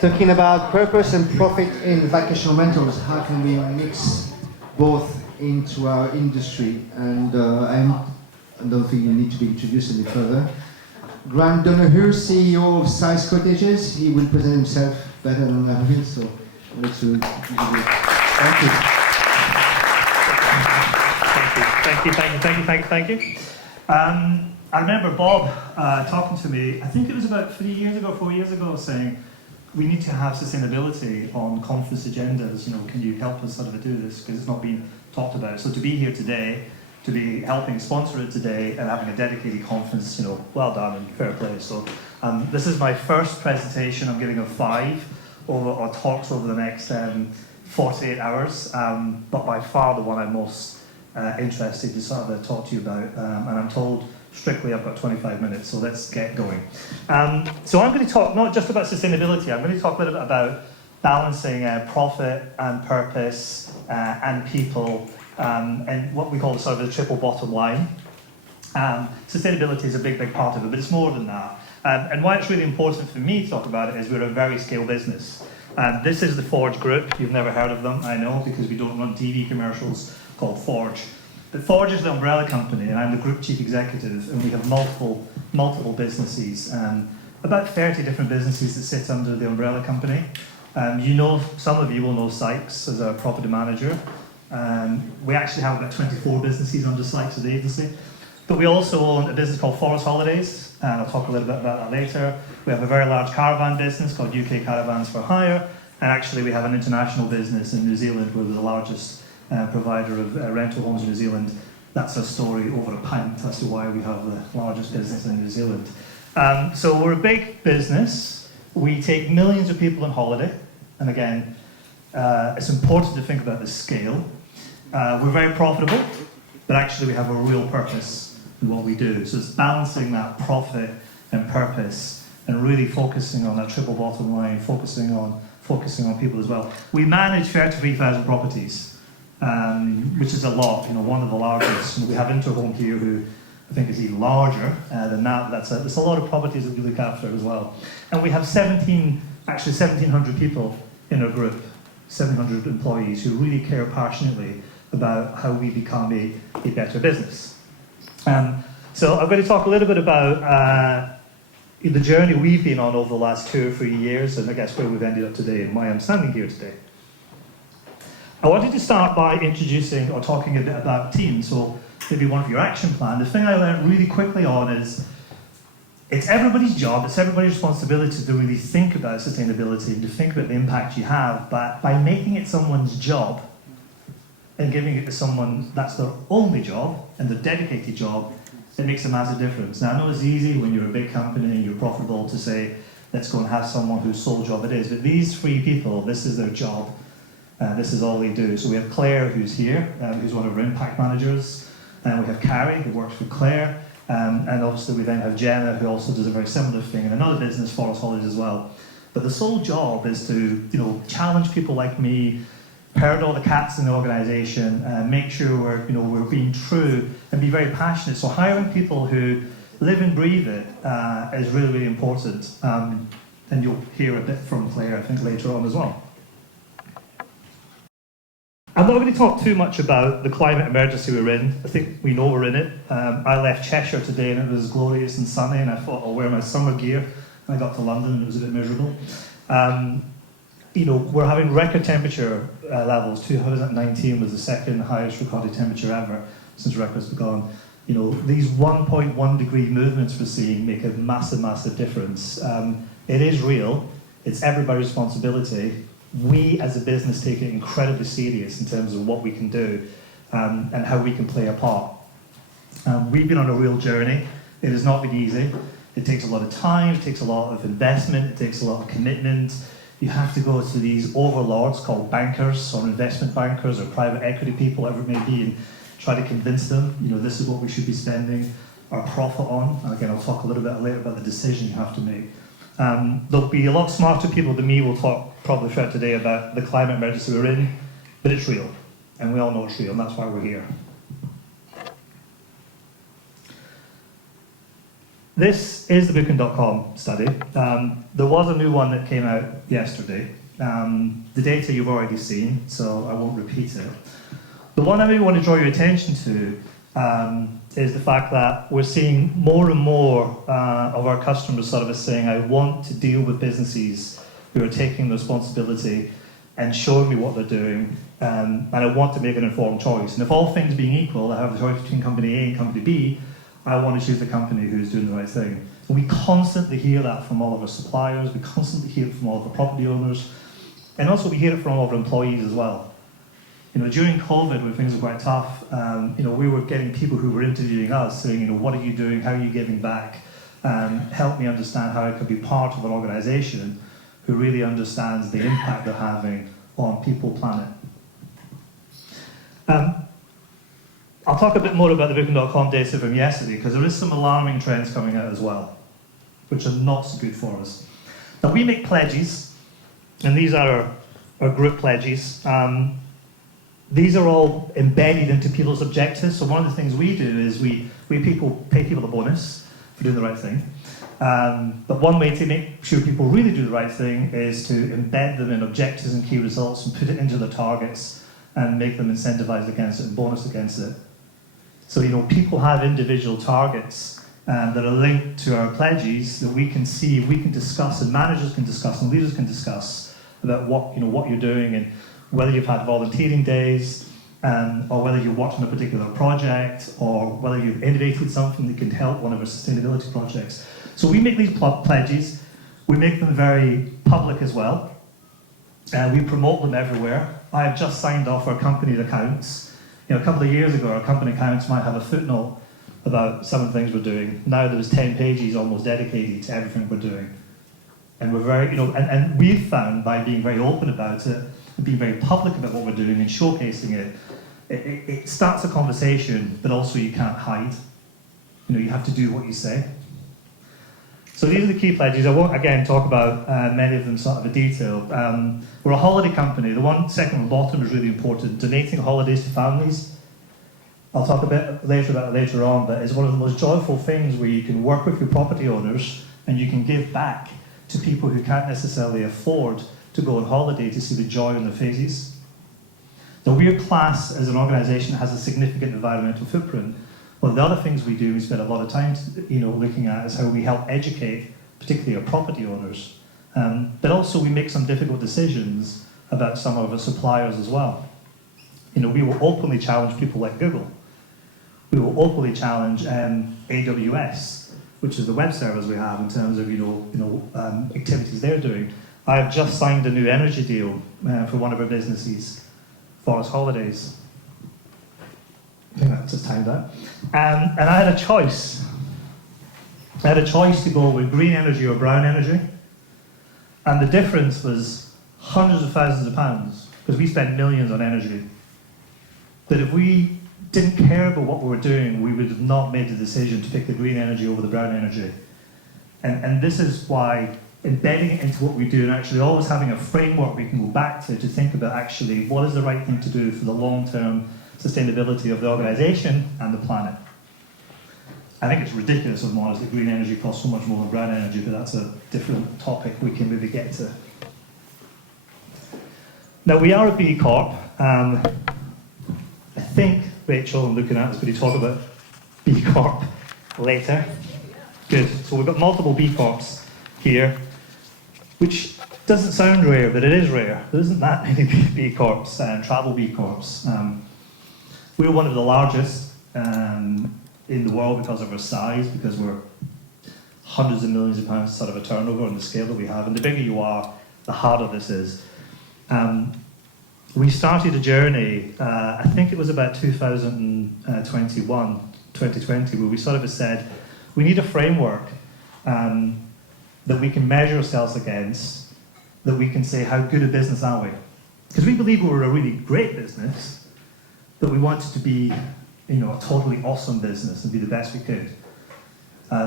talking about purpose and profit in vacational rentals. How can we mix both into our industry? And I don't think you need to be introduced any further. Graham Donoghue, CEO of Sykes Cottages. He will present himself better than I will, so let's do it. Thank you. Thank you. I remember Bob talking to me, I think it was about 4 years ago, saying, we need to have sustainability on conference agendas. Can you help us sort of do this? Because it's not been talked about. So to be here today, to be helping sponsor it today and having a dedicated conference, well done and fair play. So this is my first presentation. I'm giving of 5 or talks over the next 48 hours, but by far the one I'm most interested to sort of talk to you about. And I'm told strictly I've got 25 minutes, so let's get going. So I'm going to talk not just about sustainability, I'm going to talk a little bit about balancing profit and purpose and people, and what we call the sort of the triple bottom line. Sustainability is a big part of it, but it's more than that. And why it's really important for me to talk about it is we're a very scale business. This is the Forge Group. You've never heard of them, I know, because we don't run TV commercials called Forge. But Forge is the umbrella company, and I'm the group chief executive, and we have multiple businesses, about 30 different businesses that sit under the umbrella company. Some of you will know Sykes as our property manager. We actually have about 24 businesses under Sykes as the agency. But we also own a business called Sykes Holidays, and I'll talk a little bit about that later. We have a very large caravan business called UK Caravans for Hire, and actually we have an international business in New Zealand. We're the largest provider of rental homes in New Zealand. That's a story over a pint as to why we have the largest business in New Zealand. So we're a big business. We take millions of people on holiday, and again, it's important to think about the scale. We're very profitable, but actually we have a real purpose in what we do. So it's balancing that profit and purpose and really focusing on that triple bottom line, focusing on people as well. We manage 33,000 properties, which is a lot, one of the largest. We have Interhome here, who I think is even larger than that. It's a lot of properties that we look after as well. And we have 1,700 people in our group, 700 employees who really care passionately about how we become a better business. So I'm going to talk a little bit about the journey we've been on over the last 2 or 3 years, and I guess where we've ended up today and why I'm standing here today. I wanted to start by introducing or talking a bit about teams, so maybe one of your action plan. The thing I learned really quickly on is it's everybody's job, it's everybody's responsibility to really think about sustainability and to think about the impact you have, but by making it someone's job and giving it to someone that's their only job and their dedicated job, it makes a massive difference. Now I know it's easy when you're a big company and you're profitable to say, let's go and have someone whose sole job it is, but these 3 people, this is their job. This is all they do. So we have Claire, who's here, who's one of our impact managers, and we have Carrie, who works for Claire, and obviously we then have Jenna, who also does a very similar thing in another business, Sykes Holidays as well. But the sole job is to, challenge people like me, herd all the cats in the organisation, make sure we're being true and be very passionate. So hiring people who live and breathe it is really, really important. And you'll hear a bit from Claire, I think, later on as well. I'm not going to talk too much about the climate emergency we're in. I think we know we're in it. I left Cheshire today and it was glorious and sunny, and I thought I'll wear my summer gear. And I got to London and it was a bit miserable. We're having record temperature levels. 2019 was the second highest recorded temperature ever since records began. These 1.1 degree movements we're seeing make a massive difference. It is real. It's everybody's responsibility. We as a business take it incredibly serious in terms of what we can do and how we can play a part. We've been on a real journey. It has not been easy. It takes a lot of time, it takes a lot of investment, it takes a lot of commitment. You have to go to these overlords called bankers or investment bankers or private equity people, whatever it may be, and try to convince them, this is what we should be spending our profit on. And again, I'll talk a little bit later about the decision you have to make. There'll be a lot smarter people than me will talk probably throughout today about the climate emergency we're in, but it's real, and we all know it's real, and that's why we're here. this is the booking.com study. There was a new one that came out yesterday. The data you've already seen, so I won't repeat it. The one I really want to draw your attention to is the fact that we're seeing more and more of our customers sort of saying, I want to deal with businesses who are taking responsibility and showing me what they're doing, and I want to make an informed choice. And if all things being equal, I have a choice between company A and company B, I want to choose the company who's doing the right thing. And we constantly hear that from all of our suppliers, we constantly hear it from all of our property owners, and also we hear it from all of our employees as well. You know, during COVID, when things were quite tough, you know, we were getting people who were interviewing us saying, you know, what are you doing? How are you giving back? Help me understand how I could be part of an organisation who really understands the impact they're having on people, planet. I'll talk a bit more about the Booking.com data from yesterday, because there is some alarming trends coming out as well, which are not so good for us. Now, we make pledges, and these are our group pledges. These are all embedded into people's objectives. So one of the things we do is we pay people a bonus for doing the right thing. But one way to make sure people really do the right thing is to embed them in objectives and key results and put it into their targets and make them incentivized against it and bonus against it. So, you know, people have individual targets that are linked to our pledges that we can see, we can discuss, and managers can discuss, and leaders can discuss about what you're doing, and whether you've had volunteering days, or whether you've worked on a particular project, or whether you've innovated something that can help one of our sustainability projects. So we make these pledges, we make them very public as well, and we promote them everywhere. I have just signed off our company accounts. You know, a couple of years ago, our company accounts might have a footnote about some of the things we're doing. Now there's 10 pages almost dedicated to everything we're doing. And we're very, you know, and we've found by being very open about it, and being very public about what we're doing and showcasing it, it starts a conversation, but also you can't hide. You know, you have to do what you say. So these are the key pledges. I won't, again, talk about many of them sort of in detail. We're a holiday company. The one second on the bottom is really important, donating holidays to families. I'll talk a bit later about it later on, but it's one of the most joyful things where you can work with your property owners and you can give back to people who can't necessarily afford to go on holiday to see the joy on their faces. Now, we're classed as an organisation that has a significant environmental footprint. One of the other things we do, we spend a lot of time, looking at is how we help educate, particularly our property owners. But also we make some difficult decisions about some of our suppliers as well. You know, we will openly challenge people like Google. We will openly challenge AWS, which is the web service we have in terms of activities they're doing. I have just signed a new energy deal for one of our businesses, Sykes Holidays. I think that just timed out. And I had a choice. I had a choice to go with green energy or brown energy. And the difference was hundreds of thousands of pounds, because we spent millions on energy. But if we didn't care about what we were doing, we would have not made the decision to pick the green energy over the brown energy. And this is why embedding it into what we do and actually always having a framework we can go back to think about actually what is the right thing to do for the long-term sustainability of the organisation and the planet. I think it's ridiculous, if I'm honest, that green energy costs so much more than brown energy, but that's a different topic we can maybe get to. Now, we are a B Corp. I think Rachel, I'm looking at, is going to talk about B Corp later. Good. So we've got multiple B Corps here, which doesn't sound rare, but it is rare. There isn't that many B Corps and travel B Corps. We're one of the largest in the world because of our size, because we're hundreds of millions of pounds sort of a turnover on the scale that we have. And the bigger you are, the harder this is. We started a journey, I think it was about 2021, 2020, where we sort of said, we need a framework that we can measure ourselves against, that we can say, how good a business are we? Because we believe we were a really great business, but we wanted to be, a totally awesome business and be the best we could.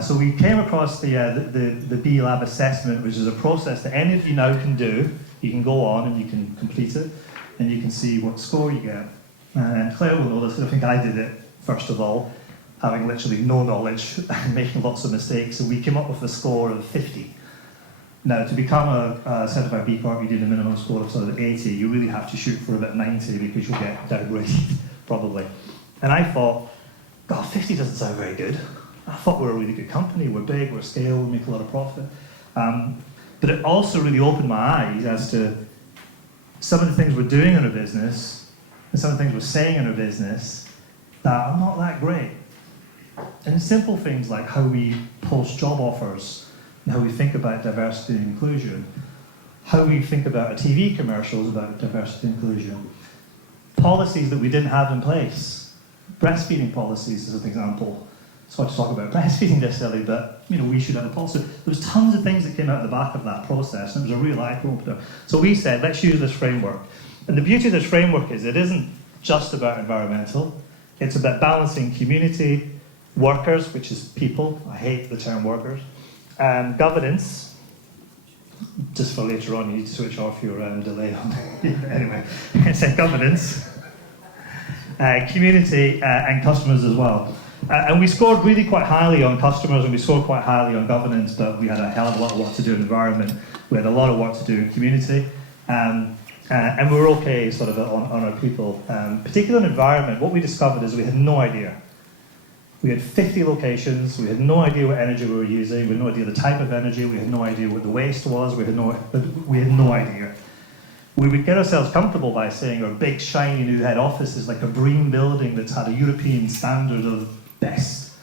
So we came across the B Lab assessment, which is a process that any of you now can do. You can go on and you can complete it, and you can see what score you get. And Claire will know this, because I think I did it first of all. having literally no knowledge and making lots of mistakes, and we came up with a score of 50. Now, to become a certified B Corp, you need a minimum score of sort of 80. You really have to shoot for about 90 because you'll get downgraded, probably. And I thought, God, 50 doesn't sound very good. I thought we're a really good company. We're big, we're scale, we make a lot of profit. But it also really opened my eyes as to some of the things we're doing in our business and some of the things we're saying in our business that are not that great. And simple things like how we post job offers, and how we think about diversity and inclusion, how we think about our TV commercials about diversity and inclusion, policies that we didn't have in place, breastfeeding policies as an example. So I just talk about breastfeeding necessarily, but we should have a policy. There was tons of things that came out of the back of that process, and it was a real eye-opener. So we said, let's use this framework. And the beauty of this framework is it isn't just about environmental, it's about balancing community, workers, which is people, I hate the term workers, and governance. Just for later on, you need to switch off your delay on. Anyway, I said governance, community, and customers as well. And we scored really quite highly on customers, and we scored quite highly on governance, but we had a hell of a lot of work to do in the environment. We had a lot of work to do in community, and we were okay sort of on our people. Particularly on environment, what we discovered is we had no idea. We had 50 locations, we had no idea what energy we were using, we had no idea the type of energy, we had no idea what the waste was, we had no idea. We would get ourselves comfortable by saying our big shiny new head office is like a BREEAM building that's had a European standard of best,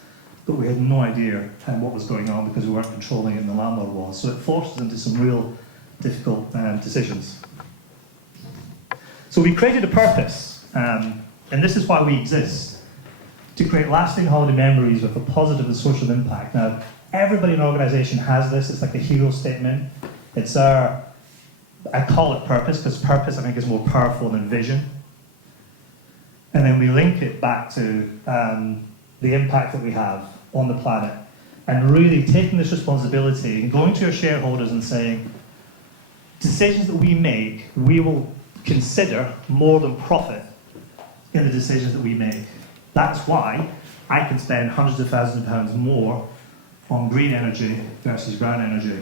but we had no idea what was going on because we weren't controlling it and the landlord was. So it forced us into some real difficult decisions. So we created a purpose, and this is why we exist. To create lasting holiday memories with a positive and social impact. Now, everybody in our organisation has this. It's like a hero statement. It's I call it purpose, because purpose I think is more powerful than vision. And then we link it back to the impact that we have on the planet, and really taking this responsibility and going to your shareholders and saying, decisions that we make, we will consider more than profit in the decisions that we make. That's why I can spend hundreds of thousands of pounds more on green energy versus brown energy.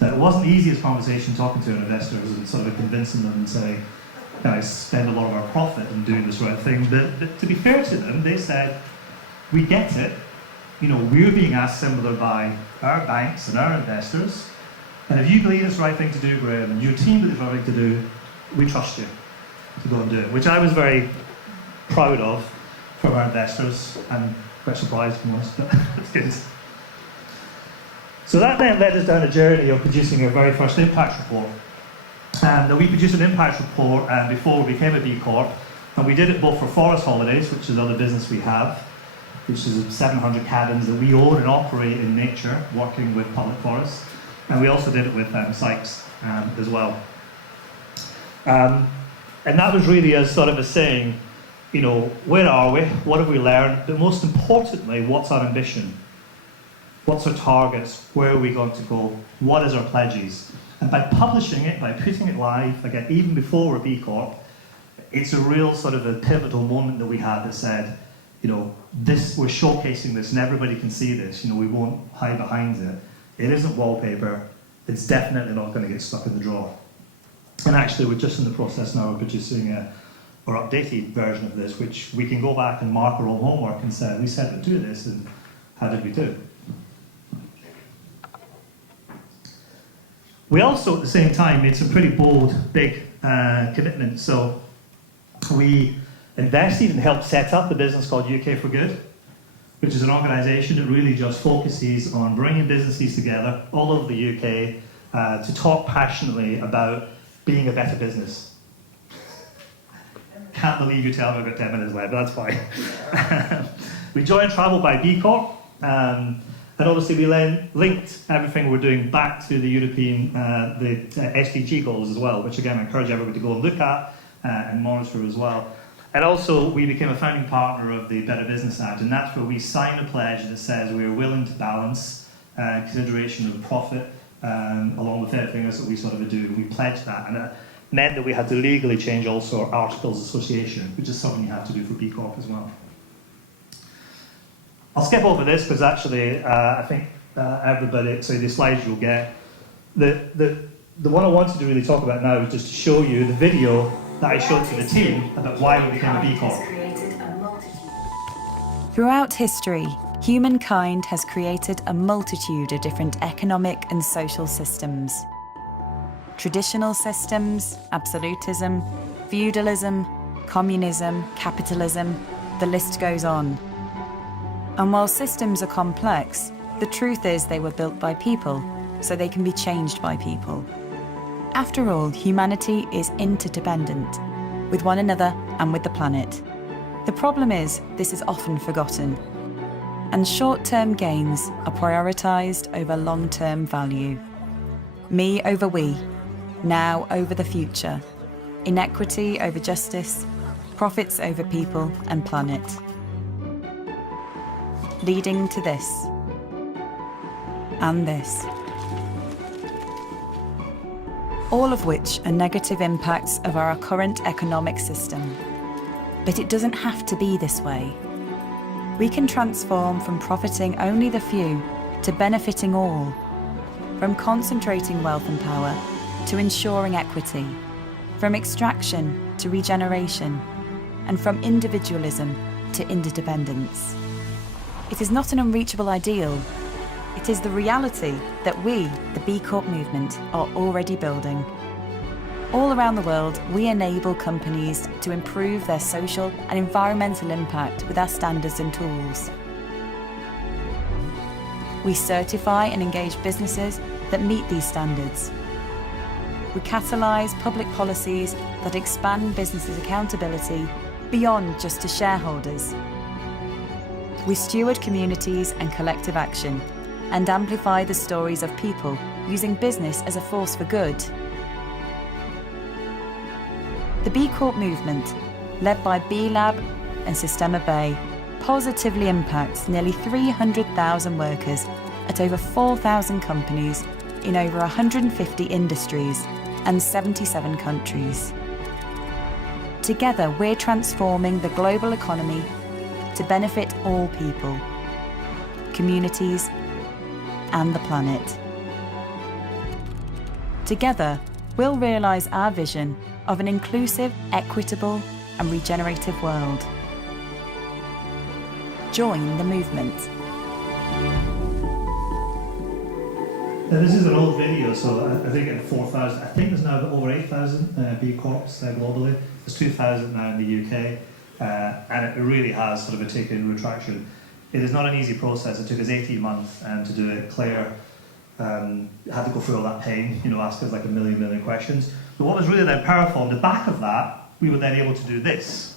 Now, it wasn't the easiest conversation talking to investors and sort of convincing them and saying, guys, spend a lot of our profit in doing this right thing. But to be fair to them, they said, we get it. We're being asked similar by our banks and our investors. And if you believe it's the right thing to do, Graham, and your team believes it's the right thing to do, we trust you to go and do it, which I was very proud of from our investors, and quite surprised from us, but it's good. So that then led us down a journey of producing our very first impact report. And we produced an impact report before we became a B Corp, and we did it both for Forest Holidays, which is another business we have, which is 700 cabins that we own and operate in nature, working with public forests, and we also did it with Sykes as well. And that was really as sort of a saying, where are we? What have we learned? But most importantly, what's our ambition? What's our targets? Where are we going to go? What is our pledges? And by publishing it, by putting it live, again, even before we're B Corp, it's a real sort of a pivotal moment that we had that said, we're showcasing this and everybody can see this. We won't hide behind it. It isn't wallpaper. It's definitely not going to get stuck in the drawer. And actually, we're just in the process now of producing or updated version of this, which we can go back and mark our own homework and say, we said we'd do this, and how did we do? We also, at the same time, made some pretty bold, big commitments. So we invested and helped set up a business called UK for Good, which is an organisation that really just focuses on bringing businesses together all over the UK to talk passionately about being a better business. Can't believe you tell me I've got 10 minutes left, but that's fine. We joined Travel by B Corp, and obviously we linked everything we're doing back to the European, the SDG goals as well, which again I encourage everybody to go and look at and monitor as well. And also we became a founding partner of the Better Business Act, and that's where we signed a pledge that says we are willing to balance consideration of profit along with everything else that we sort of do. We pledged that, and it meant that we had to legally change also our Articles of Association, which is something you have to do for B Corp as well. I'll skip over this because actually I think everybody, so the slides you'll get, the one I wanted to really talk about now is just to show you the video that I showed to the team about why we became a B Corp. Throughout history, humankind has created a multitude of different economic and social systems. Traditional systems, absolutism, feudalism, communism, capitalism, the list goes on. And while systems are complex, the truth is they were built by people, so they can be changed by people. After all, humanity is interdependent, with one another and with the planet. The problem is, this is often forgotten, and short-term gains are prioritised over long-term value. Me over we, now over the future, inequity over justice, profits over people and planet. Leading to this, and this. All of which are negative impacts of our current economic system. But it doesn't have to be this way. We can transform from profiting only the few to benefiting all, from concentrating wealth and power to ensuring equity, from extraction to regeneration, and from individualism to interdependence. It is not an unreachable ideal. It is the reality that we, the B Corp movement, are already building. All around the world, we enable companies to improve their social and environmental impact with our standards and tools. We certify and engage businesses that meet these standards. We catalyse public policies that expand businesses' accountability beyond just to shareholders. We steward communities and collective action and amplify the stories of people using business as a force for good. The B Corp movement, led by B Lab and Sistema Bay, positively impacts nearly 300,000 workers at over 4,000 companies in over 150 industries and 77 countries. Together, we're transforming the global economy to benefit all people, communities, and the planet. Together, we'll realise our vision of an inclusive, equitable, and regenerative world. Join the movement. Now, this is an old video, so I think at 4,000, I think there's now over 8,000 B Corps globally. There's 2,000 now in the UK, and it really has sort of taken retraction. It is not an easy process. It took us 18 months to do it. Claire had to go through all that pain, ask us like a million questions. But what was really then powerful, on the back of that, we were then able to do this.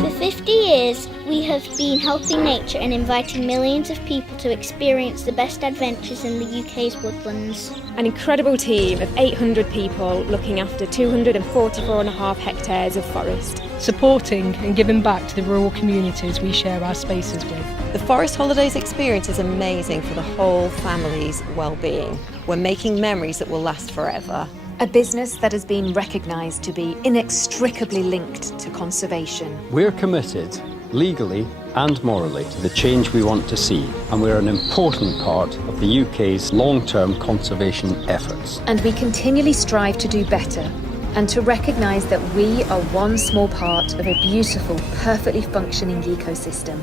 For 50 years, we have been helping nature and inviting millions of people to experience the best adventures in the UK's woodlands. An incredible team of 800 people looking after 244.5 hectares of forest. Supporting and giving back to the rural communities we share our spaces with. The Forest Holidays experience is amazing for the whole family's well-being. We're making memories that will last forever. A business that has been recognised to be inextricably linked to conservation. We're committed, legally and morally, to the change we want to see, and we're an important part of the UK's long-term conservation efforts. And we continually strive to do better and to recognise that we are one small part of a beautiful, perfectly functioning ecosystem.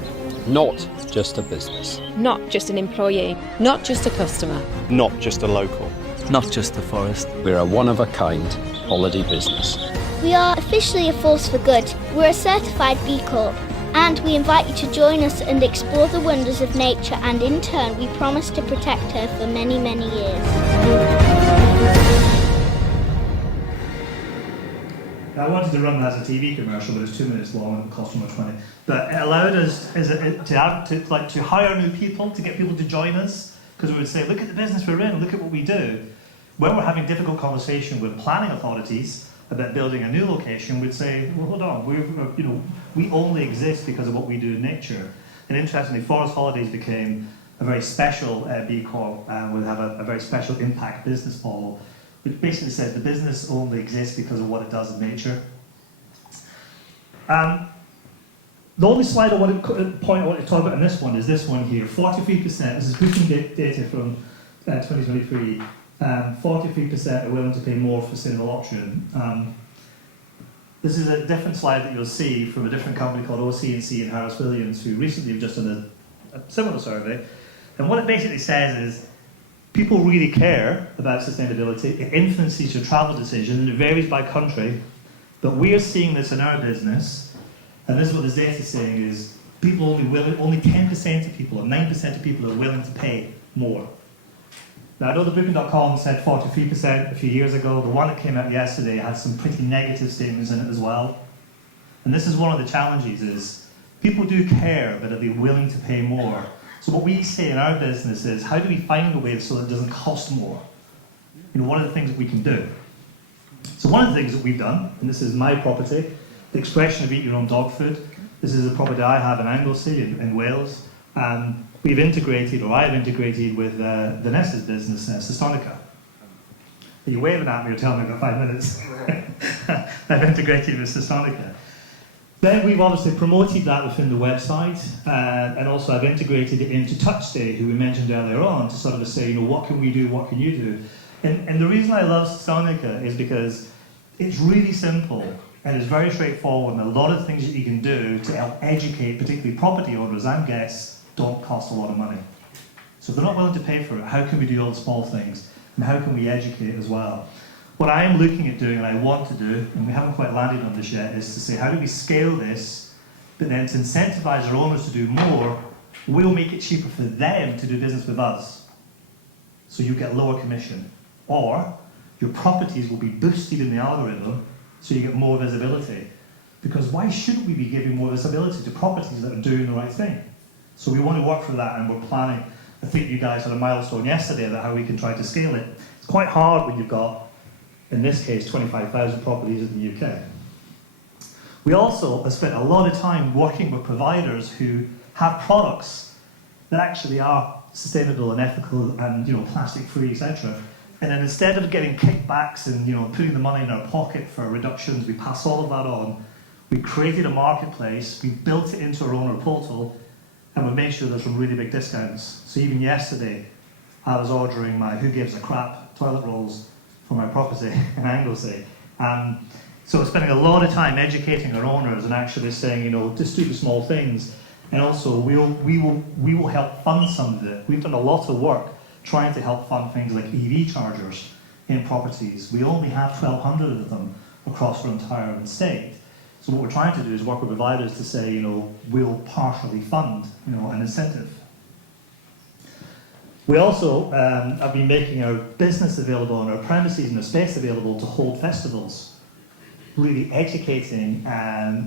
Not just a business. Not just an employee. Not just a customer. Not just a local. Not just the forest. We're a one-of-a-kind holiday business. We are officially a force for good. We're a certified B Corp, and we invite you to join us and explore the wonders of nature, and in turn we promise to protect her for many, many years. I wanted to run that as a TV commercial, but it's 2 minutes long and it cost too much money. But it allowed us to hire new people, to get people to join us, because we would say, look at the business we're in, look at what we do. When we're having difficult conversation with planning authorities about building a new location, we'd say, well, hold on, we only exist because of what we do in nature. And interestingly, Forest Holidays became a very special B Corp, and would have a very special impact business model, which basically says the business only exists because of what it does in nature. The only slide I want to point I want to talk about in this one is this one here. 43%. This is booking data from 2023. 43% are willing to pay more for sustainable option. This is a different slide that you'll see from a different company called OC&C and Harris Williams, who recently have just done a similar survey. And what it basically says is people really care about sustainability. It influences your travel decision, and it varies by country. But we are seeing this in our business, and this is what this data is saying is people only 10% of people, or 9% of people are willing to pay more. Now, I know the Booking.com said 43% a few years ago. The one that came out yesterday had some pretty negative statements in it as well. And this is one of the challenges is people do care, but are they willing to pay more? So what we say in our business is, how do we find a way so that it doesn't cost more? You know, what are the things that we can do? So one of the things that we've done, and this is my property, the expression of eat your own dog food. This is a property I have in Anglesey in Wales. We've integrated, or I've integrated with Vanessa's business, Systonica. Are you waving at me or telling me I've got 5 minutes? I've integrated with Systonica. Then we've obviously promoted that within the website, and also I've integrated it into TouchStay, who we mentioned earlier on, to sort of say, you know, what can we do, what can you do? And the reason I love Systonica is because it's really simple, and it's very straightforward, and a lot of things that you can do to help educate, particularly property owners and guests, don't cost a lot of money. So if they're not willing to pay for it, how can we do all the small things? And how can we educate as well? What I am looking at doing, and I want to do, and we haven't quite landed on this yet, is to say, how do we scale this, but then to incentivize our owners to do more, we'll make it cheaper for them to do business with us. So you get lower commission. Or your properties will be boosted in the algorithm, so you get more visibility. Because why shouldn't we be giving more visibility to properties that are doing the right thing? So we want to work for that, and we're planning. I think you guys had a milestone yesterday about how we can try to scale it. It's quite hard when you've got, in this case, 25,000 properties in the UK. We also have spent a lot of time working with providers who have products that actually are sustainable and ethical and, you know, plastic-free, etc. And then instead of getting kickbacks and, you know, putting the money in our pocket for reductions, we pass all of that on. We created a marketplace. We built it into our owner portal. And we made sure there's some really big discounts. So even yesterday, I was ordering my Who Gives a Crap toilet rolls for my property in Anglesey. So we're spending a lot of time educating our owners and actually saying, you know, just do the small things. And also, we will help fund some of it. We've done a lot of work trying to help fund things like EV chargers in properties. We only have 1,200 of them across our entire estate. So what we're trying to do is work with providers to say, you know, we'll partially fund, you know, an incentive. We also have been making our business available and our premises and our space available to hold festivals, really educating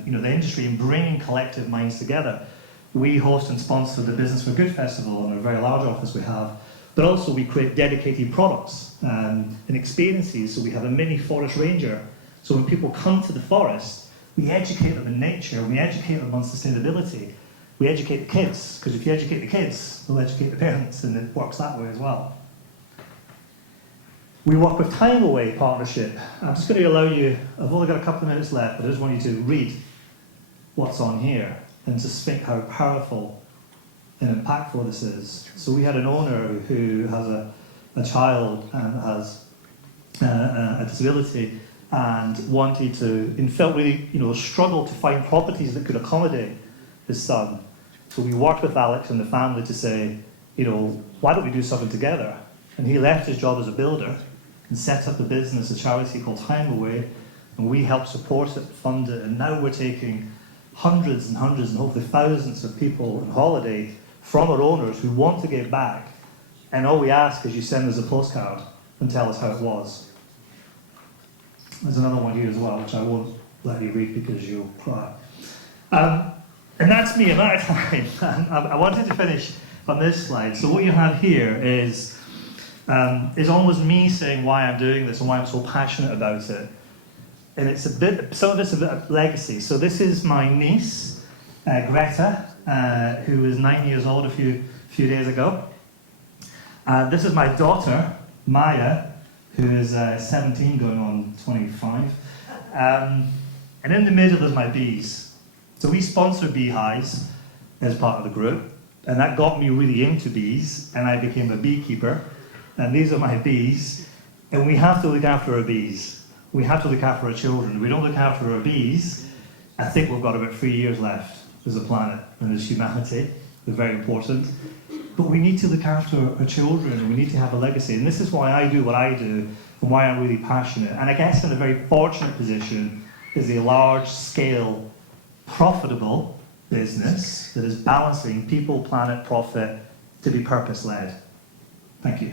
you know, the industry and bringing collective minds together. We host and sponsor the Business for Good Festival in a very large office we have, but also we create dedicated products and experiences. So we have a mini forest ranger. So when people come to the forest, we educate them in nature, we educate them on sustainability, we educate the kids, because if you educate the kids, they'll educate the parents, and it works that way as well. We work with Time Away Partnership. I'm just going to allow you, I've only got a couple of minutes left, but I just want you to read what's on here and just think how powerful and impactful this is. So we had an owner who has a child and has a disability, and wanted to, and felt really, you know, struggled to find properties that could accommodate his son. So we worked with Alex and the family to say, you know, why don't we do something together? And he left his job as a builder and set up a business, a charity called Time Away, and we helped support it, fund it, and now we're taking hundreds and hundreds and hopefully thousands of people on holiday from our owners who want to give back, and all we ask is you send us a postcard and tell us how it was. There's another one here as well, which I won't let you read because you'll cry. And that's me about time. I wanted to finish on this slide. So what you have here is almost me saying why I'm doing this and why I'm so passionate about it. And it's a bit, some of it's a bit of legacy. So this is my niece, Greta, who was 9 years old a few days ago. This is my daughter, Maya, who is 17 going on 25. And in the middle is my bees. So we sponsor beehives as part of the group, and that got me really into bees, and I became a beekeeper. And these are my bees, and we have to look after our bees. We have to look after our children. If we don't look after our bees, I think we've got about 3 years left as a planet and as humanity. They're very important. But we need to look after our children. We need to have a legacy. And this is why I do what I do and why I'm really passionate. And I guess in a very fortunate position is a large-scale, profitable business that is balancing people, planet, profit to be purpose-led. Thank you.